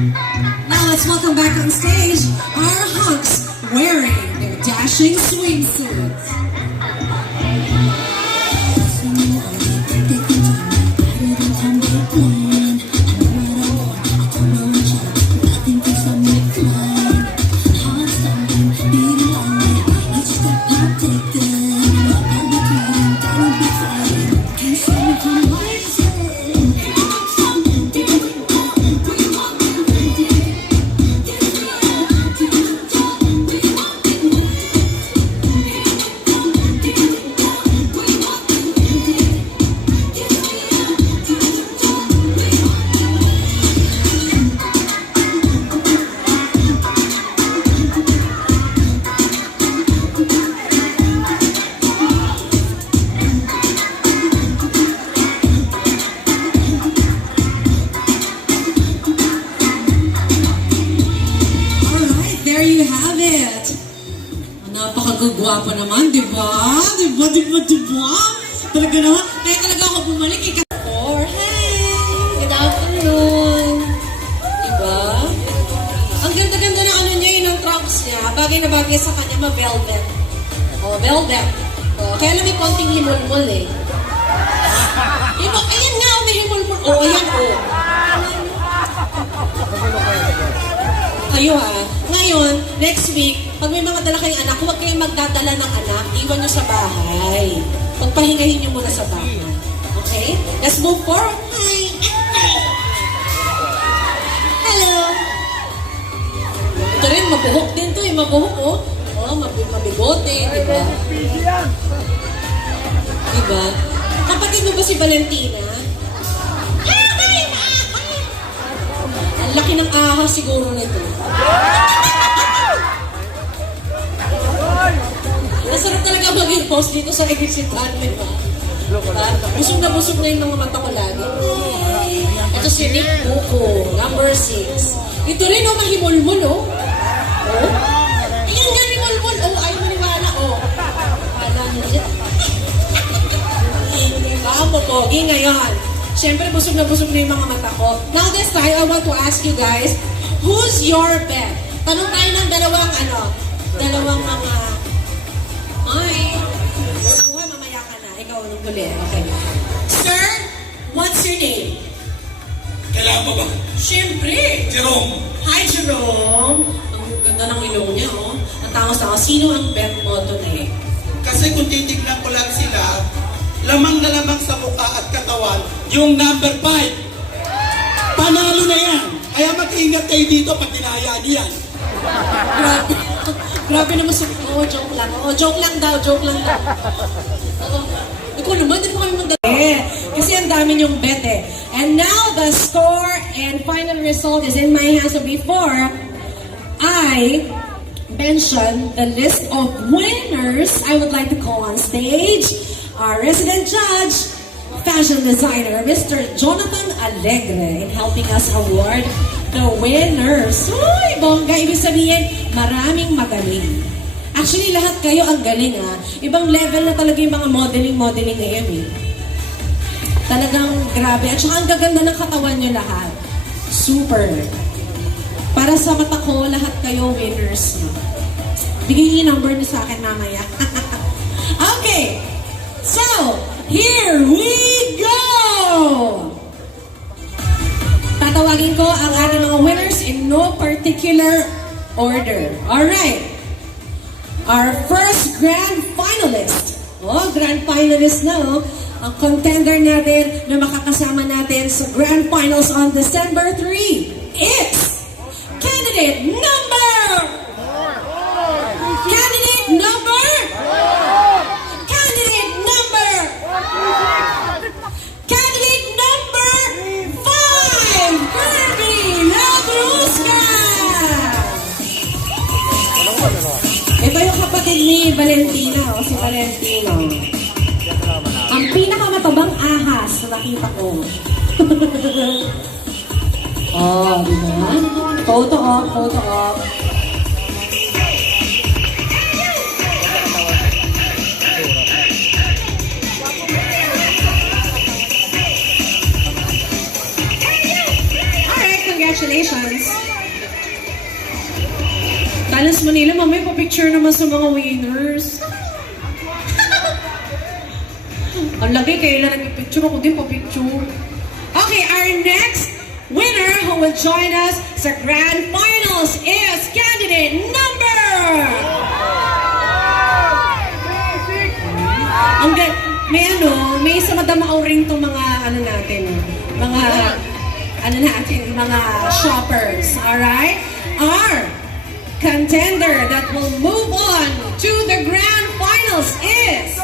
Now let's welcome back on stage our hunks wearing their dashing swimsuits. There you have it. Napakagagwapo naman, di ba? Di ba? Talaga naman. Kaya talaga ako bumalik. Hey! Good afternoon. Di ba? Ang ganda-ganda ng ano niya, yung trunks niya. Bagay na bagay sa kanya, ma-velvet. Oh, velvet. Oh, kaya lang may konting himulmul eh. Ayan nga, may himulmul. Oh, ayan oh. Kayo ngayon, next week, pag may mga dala kayong anak, huwag kayong magdadala ng anak, iwan nyo sa bahay. Pagpahingahin nyo muna sa bahay. Okay? Let's move forward. Hi! Hello! Ito rin, mabuhok din to eh. Mabuhok oh. Oh, mabigote, di ba? Di ba? Kapatid mo ba si Valentina? Ang laki ng ahas siguro na ito. Nasarap talaga maging post dito sa Egisitan, di ba? Busog na yung mga mata ko lagi. Ito si Nick Buko, number 6. Ito rin, oh, mahimulmul, oh. Oh? Ayan nga, himulmul, oh. Ayaw maniwala, oh. Kala nyo siya. Ang popogi ngayon. Siyempre, busog na yung mga mata ko. Now this time, I want to ask you guys, who's your bet? Tanong tayo ng dalawang mga... Ay, buhay, mamaya ka na. Ikaw nung huli. Okay. Sir, what's your name? Kailangan pa ba? Siyempre. Jerome. Hi, Jerome. Ang ganda ng ilong niya, oh. Ang tangos-tangos. Sino ang bet mo today? Kasi kung titignan ko lang sila, lamang na lamang sa mukha at katawan, yung number 5. Panalo na yan. Kaya mag-ingat kayo dito pag dinaya niyan. Grabe. Grabe naman sa... Oo, joke lang. Oo, joke lang daw. Oo. Ikaw naman, din mo kami magdala. Kasi ang dami niyong bet eh. And now, the score and final result is in my hands. So before I mention the list of winners, I would like to call on stage our resident judge, fashion designer, Mr. Jonathan Alegre, in helping us award the winners. Uy, bongga. Ibig sabihin, maraming magaling. Actually, lahat kayo ang galing ha. Ibang level na talaga yung mga modeling ngayon eh. Talagang grabe. At saka ang gaganda ng katawan nyo lahat. Super. Para sa mata ko, lahat kayo winners. Bigyan yung number niyo sa akin mamaya. Okay. So, here we go! Tatawagin ko ang ating mga winners in no particular order. Alright. Our first grand finalist. Oh, grand finalist na, oh. Ang contender natin na makakasama natin sa grand finals on December 3 is candidate number 5, Kirby Labrusca! Ito yung kapatid ni Valentina, o si Valentino. Ang pinakamatabang ahas na nakita ko. Oh, di ba? Photo op, photo op. Alright, congratulations. congratulations. Talents Manila, mamaya pa-picture naman sa mga winners. Ang lagi, kailan nag-picture ako din pa-picture. Okay, our next winner who will join us sa Grand Finals is candidate number... may isa madamauring tong mga mga shoppers, alright? Our contender that will move on to the Grand Finals is